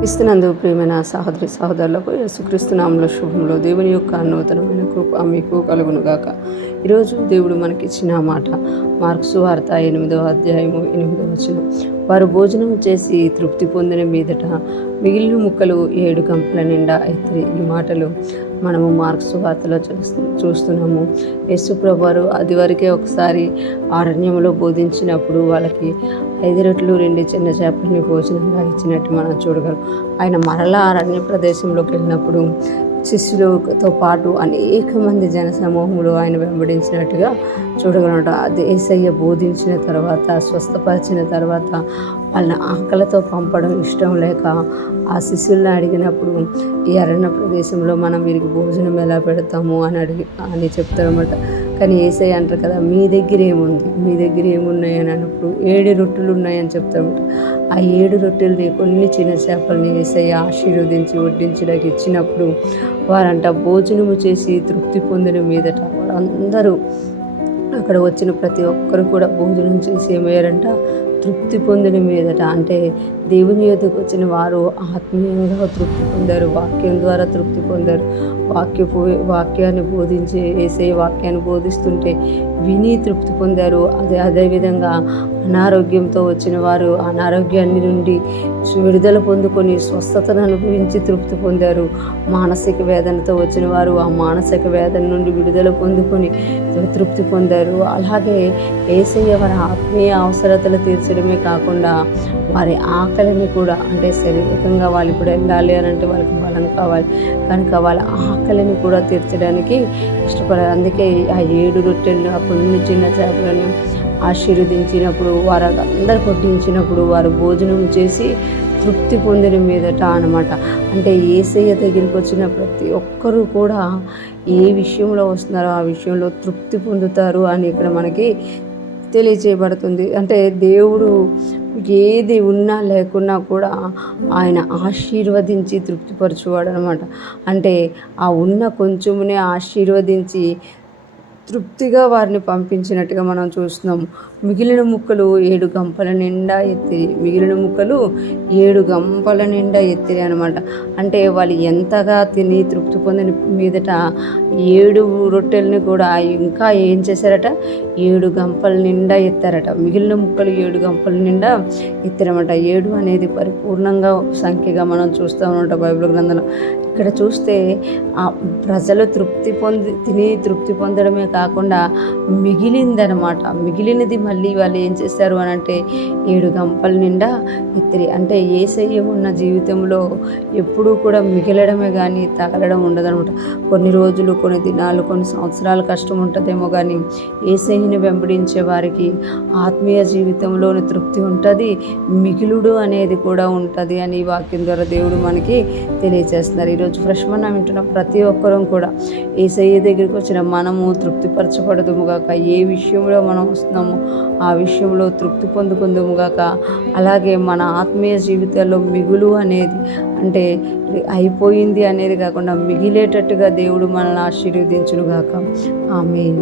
క్రీస్తునందు ప్రియమైన సహోదరి సహోదరులకు యేసుక్రీస్తు నామములో శుభములు దేవుని యొక్క నూతనమైన కృప మీకు కలుగునుగాక. ఈరోజు దేవుడు మనకిచ్చిన మాట మార్కు సువార్త 8వ అధ్యాయము 8వ వచనం. వారు భోజనం చేసి తృప్తి పొందిన మీదట మిగిలిన ముక్కలు 7 గంపల నిండా ఎత్తిరి. ఈ మాటలు మనము మార్కు సువార్తలో చూస్తున్నాము. యేసు ప్రభువారు అది వరకే ఒకసారి అరణ్యంలో బోధించినప్పుడు వాళ్ళకి 5 రొట్టెలు 2 చిన్న చేపలని భోజనంగా ఇచ్చినట్టు మనం చూడగలం. ఆయన మరలా అరణ్య ప్రదేశంలోకి వెళ్ళినప్పుడు శిష్యులతో పాటు అనేక మంది జనసమూహములు ఆయన వెంబడించినట్టుగా చూడగలట. అది యేసయ్య బోధించిన తర్వాత, స్వస్థపరిచిన తర్వాత వాళ్ళని ఆకలితో పంపడం ఇష్టం లేక ఆ శిష్యుల్ని అడిగినప్పుడు, ఈ అరణ్య ప్రదేశంలో మనం వీరికి భోజనం ఎలా పెడతాము అని చెప్తారన్నమాట. కానీ యేసయ్య అంటారు కదా, మీ దగ్గర ఏమున్నాయి అని అన్నప్పుడు 7 రొట్టెలు ఉన్నాయని చెప్తారన్నమాట. ఆ 7 రొట్టెలని కొన్ని చిన్న చేపల్ని యేసయ్య ఆశీర్వదించి వడ్డించడానికి ఇచ్చినప్పుడు వారంట భోజనము చేసి తృప్తి పొందిన మీదట వారందరూ, అక్కడ వచ్చిన ప్రతి ఒక్కరు కూడా భోజనం చేసి ఏమయ్యారంట, తృప్తి పొందిన మీదట. అంటే దేవుని యొద్దకు వచ్చిన వారు ఆత్మీయంగా తృప్తి పొందారు, వాక్యం ద్వారా తృప్తి పొందారు. వాక్యాన్ని బోధించే యేసయ్య వాక్యాన్ని బోధిస్తుంటే విని తృప్తి పొందారు. అదేవిధంగా అనారోగ్యంతో వచ్చిన వారు అనారోగ్యాన్ని నుండి విడుదల పొందుకొని స్వస్థతను అనుభవించి తృప్తి పొందారు. మానసిక వేదనతో వచ్చిన వారు ఆ మానసిక వేదన నుండి విడుదల పొందుకొని తృప్తి పొందారు. అలాగే యేసయ్య వారి ఆత్మీయ అవసరతలు తీర్చడమే కాకుండా వారి ఆకలిని కూడా, అంటే శారీరకంగా వాళ్ళు ఇప్పుడు వెళ్ళాలి అని అంటే వాళ్ళకి బలం కావాలి కనుక వాళ్ళ ఆకలిని కూడా తీర్చడానికి ఇష్టపడారు. అందుకే ఆ 7 రొట్టెలను ఆ కొన్ని చిన్న చేపలను ఆశీర్వదించినప్పుడు వారు అందరు కొట్టించినప్పుడు వారు భోజనం చేసి తృప్తి పొందిన మీదట అన్నమాట. అంటే యేసయ్య దగ్గరికి వచ్చిన ప్రతి ఒక్కరూ కూడా ఏ విషయంలో వస్తున్నారో ఆ విషయంలో తృప్తి పొందుతారు అని ఇక్కడ మనకి తెలియజేయబడుతుంది. అంటే దేవుడు ఏది ఉన్నా లేకున్నా కూడా ఆయన ఆశీర్వదించి తృప్తిపరచువాడు అనమాట. అంటే ఆ ఉన్న కొంచెమునే ఆశీర్వదించి తృప్తిగా వారిని పంపించినట్టుగా మనం చూస్తున్నాము. మిగిలిన ముక్కలు 7 గంపల నిండా ఎత్తిరి అనమాట. అంటే వాళ్ళు ఎంతగా తిని తృప్తి పొందిన మీదట 7 రొట్టెలని కూడా ఇంకా ఏం చేశారట, 7 గంపల నిండా ఎత్తారట. మిగిలిన ముక్కలు 7 గంపల నిండా ఎత్తారన్నమాట. 7 అనేది పరిపూర్ణంగా సంఖ్యగా మనం చూస్తామన్నమాట బైబిల్ గ్రంథంలో. ఇక్కడ చూస్తే ఆ ప్రజలు తిని తృప్తి పొందడమే కాకుండా మిగిలిందనమాట. మిగిలినది మళ్ళీ వాళ్ళు ఏం చేస్తారు అని అంటే 7 గంపల నిండా ఎత్తిరి. అంటే యేసయ్య ఉన్న జీవితంలో ఎప్పుడూ కూడా మిగలడమే కానీ తగలడం ఉండదనమాట. కొన్ని రోజులు, కొన్ని దినాలు, కొన్ని సంవత్సరాలు కష్టం ఉంటుందేమో కానీ యేసయ్యని వెంబడించే వారికి ఆత్మీయ జీవితంలోని తృప్తి ఉంటుంది, మిగులుడు అనేది కూడా ఉంటుంది అని ఈ వాక్యం ద్వారా దేవుడు మనకి తెలియజేస్తున్నారు. ఈరోజు ఫ్రెష్ మన్నా వింటున్న ప్రతి ఒక్కరం కూడా యేసయ్య దగ్గరికి వచ్చిన మనము తృప్తిపరచబడదుముగాక. ఏ విషయంలో మనం వస్తున్నామో ఆ విషయంలో తృప్తి పొందుకుందుముగాక. అలాగే మన ఆత్మీయ జీవితాల్లో మిగులు అనేది, అంటే అయిపోయింది అనేది కాకుండా మిగిలేటట్టుగా దేవుడు మనల్ని ఆశీర్వదించునుగాక. ఆమేన్.